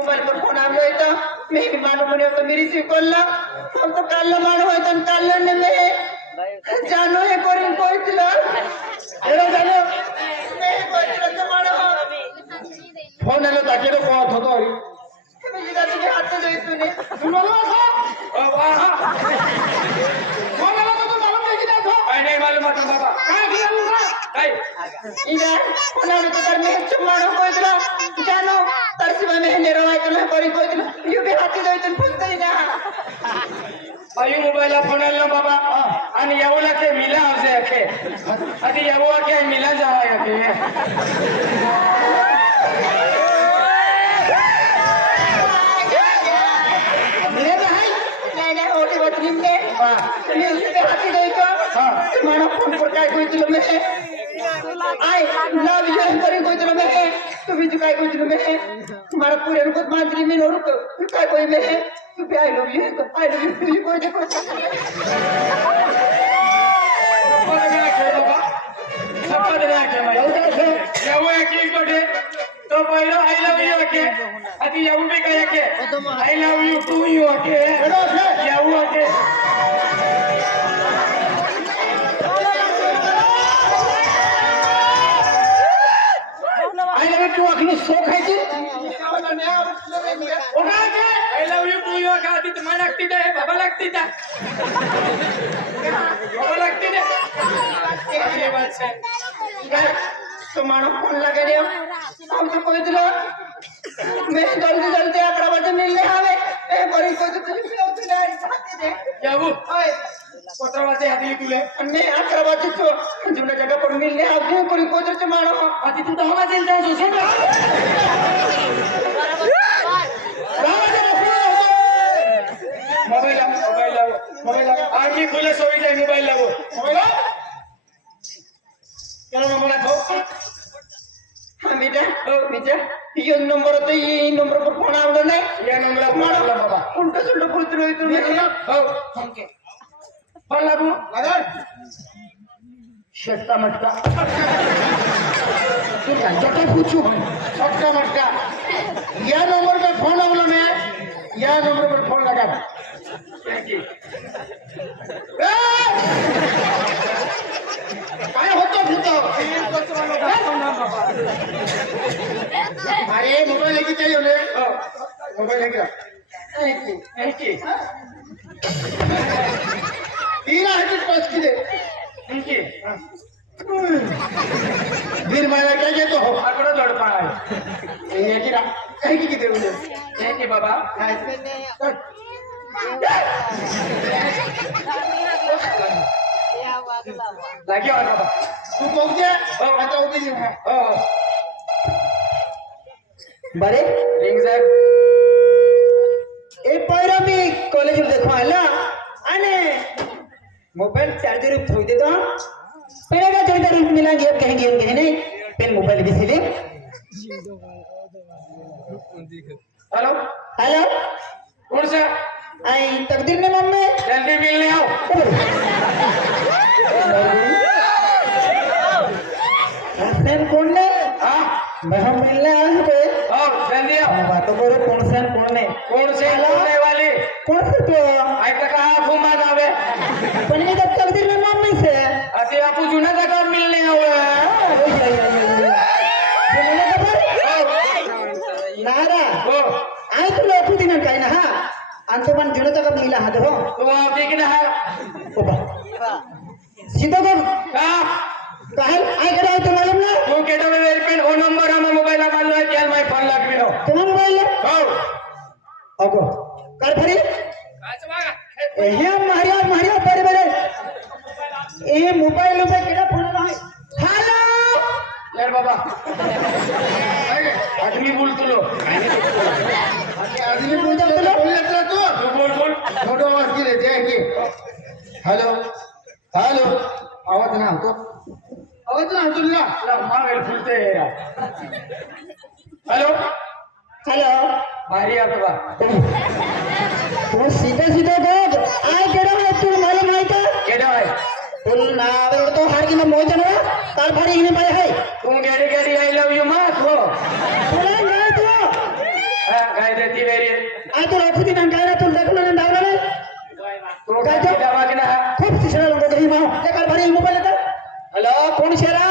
मोबाईल पर फोन आलो होता मी भी मानो म्हणे होतो मी रिसीव करला पण तो काल मानो होता काल ने मी जानो हे करून कोइतला एरो जानो मी कोइतला तो मानो फोन आलो ताकेरो कोत होतो अरे मी दादी के हाथ में तूने तू बोलो ओ वाह फोन आलो तो मालूम नहीं कि देखो नहीं मालूम आता बाबा काय किया काय इधर फोन आलो तो कर में चुमानो कोइतला जानो तरसीमा में नेरो आय तो करी कोइतला यू भी हाथ में तूने पूछते ना अयो मोबाईल फोन आलो बाबा आणि यावला के मिला आवजे के आधी याववा के मिला जावा के नहीं ओटी बतरी में मी उसके हाथी गई तो तुम्हारा फोन पर काय कोई दिल में आई लव यू करी कोई दिल में तू भी काय कोई दिल में तुम्हारा पूरे रुक मांजरी में रुक काय कोई में तू भी आई लव यू कोई देखो सपद ना के भाई यावो एक बटे तो पहिलो आई लव यू के आधी यावो भी काय के I love you too you के यावो के आई लव यू टू अखनी सो खायची ओना के I love you too you का आधी तुम्हाला लागती दे बाबा लागती ता बाबा लागती दे ये बात है तुम्हारा फोन लगे रे हम तो कोई दिल मैं जल्दी जल्दी अपना बच्चे मिलने आवे ए करी कोई तो तुझे भी ले आई खाते दे यावो ओए कोतरा वाजे आधी तुले मैं अकरा बच्चे तो जुना जगह पर मिलने आवे कोई तो तुम्हारा आधी तू तो होगा जेल जा सोचे मोबाइल आर्मी खुले सोई जाए मोबाइल लाओ मोबाइल चलो मोबाइल लाओ हाँ बेटा ये नंबर तो ये नंबर पर फोन आवला नहीं ये नंबर फोन आवला बाबा उल्टा सुल्टा बोलते रहो तुम हो हमके फोन लागू लगा शट्टा मटका तू जटा पूछू शट्टा मटका या नंबर पे फोन आवला मैं या नंबर पर फोन लगा काय होतो भूतो अरे मोबाइल लेके चाहिए ले मोबाइल लेके ऐकी तीन है पास की दे ऐकी फिर मारा क्या ये तो हो आकड़ा दौड़ पाए ये की रा ऐकी की दे मुझे ऐकी बाबा लगे और बाबा तू पहुंच गया आता उभी जी हो बरे रिंग सर ए पहिरो मी कॉलेज देखो आला आने मोबाइल चार्जर थोई दे तो पहले का चार्जर मिला गया कहेंगे नहीं पेन मोबाइल भी सिले हेलो हेलो कौन सा आई तकदीर में मम्मी जल्दी मिलने आओ सेन कौन ने हाँ मैं हम मिलने आए थे जल्दी आओ बातों करो कौन से होने वाली कौन से तो आई तक कहा घुमा जावे पन्नी तक तकदीर में मम्मी से अति आपू जुना जगह मिलने हुए नारा हो आई तो लोग दिन का ना हाँ अंत मन जुना जगह मिला हाथ हो तो आप देखना है सीधा तो हाँ कहल आई करा तो मालूम ना तू केटा में मेरे पेन ओ नंबर हमें मोबाइल मान लो क्या मैं फोन लग भी नो तुम्हारा मोबाइल है हो ओको कर भरी ये मारिया बड़े बड़े ये मोबाइल में केड़ा फोन है हेलो यार बाबा आदमी बोल तो लो आदमी बोल तो तू बोल छोटो आवाज की लेते हैं कि हेलो हेलो आवाज ना तो आवाज ना तो ना मां वेल फुलते हैं यार हेलो हेलो मारिया बाबा तू सीधा बोल आए केड़ा है तू मालूम है क्या केड़ा है तुम ना तो हार की में मोजन है तार भरी ही नहीं है तुम गेड़ी आई लव यू मां तो बोले गए तो काय देती वेरी आ तुला खुदी ना काय ना तुला दाखवलं ना दावलं तो काय ते दवाखाना खूप तिसरा लोक घरी माव त्या कार भारी मोबाईल येतात हॅलो कोण शेरा